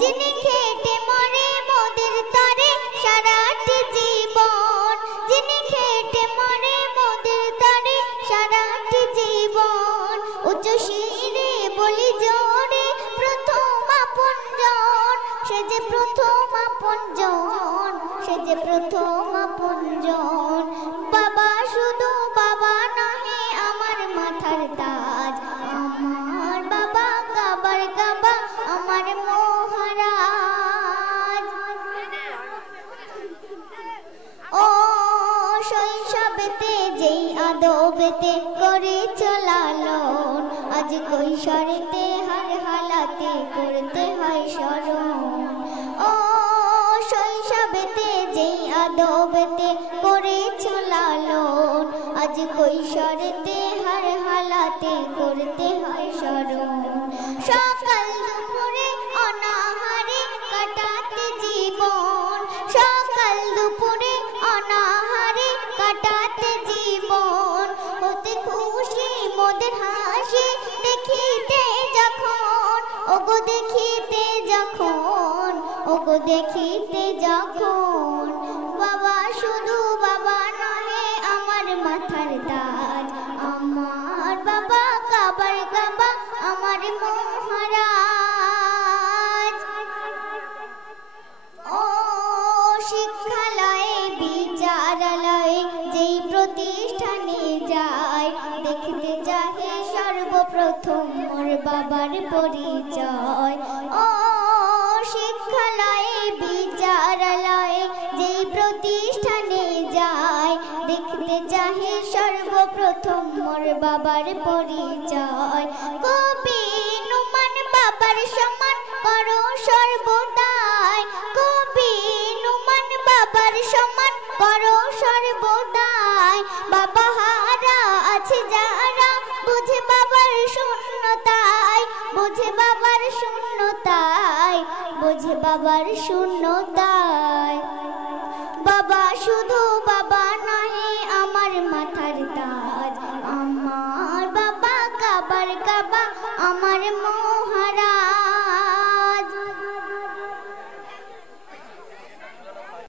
যিনি খেটে মরে মোদের তরে সারাটি জীবন, যিনি খেটে মরে মোদের তরে সারাটি জীবন। উচ্চ শিরে বলি জোরে প্রথম আপনজন, সে যে প্রথম আপনজন, সে যে প্রথম আপনজন। বাবা শুধু বাবা নহে আমার মাথার তাজ, আমার বাবা কাবার কাবা আমার মহারাজ। ও শৈশবেতে যেই আদবেতে করেছ লালন, আজ কৈশোরেতে হার হালাতে করতে হয় স্মরণ। ও শৈশবেতে যেই আদবেতে করেছ লালন, আজ কৈশোরেতে হার হালাতে করতে হয় স্মরণ। সকাল দুপুরে অনাহারে কাটাতে জীবন, সকাল দুপুরে অনাহারে কাটাতে জীবন। হতে খুশি মোদের হাসি দেখিতে যখন, ওগো দেখিতে যখন, ওগো দেখিতে যখন। বাবা শুধু বাবা নহে আমার মাথার তাজ, আমার বাবা কাবার কাবা আমার মহারাজ। ও শিক্ষালয়ে বিচারালয়ে যেই প্রতিষ্ঠানে যায়, দেখতে চাহে সর্বপ্রথম মোর বাবার পরিচয়। ও শিক্ষালয়ে বিচারালয়ে যেই প্রতিষ্ঠানে যায়, দেখতে চাহে সর্বপ্রথম মোর বাবার পরিচয়। কবি নুমান বাবার সমান করো সর্বদাই, কবি নুমান বাবার সমান করো সর্বদাই। বাবা হারা আছে যারা বুঝে বাবার শূন্যতায়, বুঝে বাবার শূন্যতায়, বুঝে বাবার শূন্যতায়। বাবা শুধু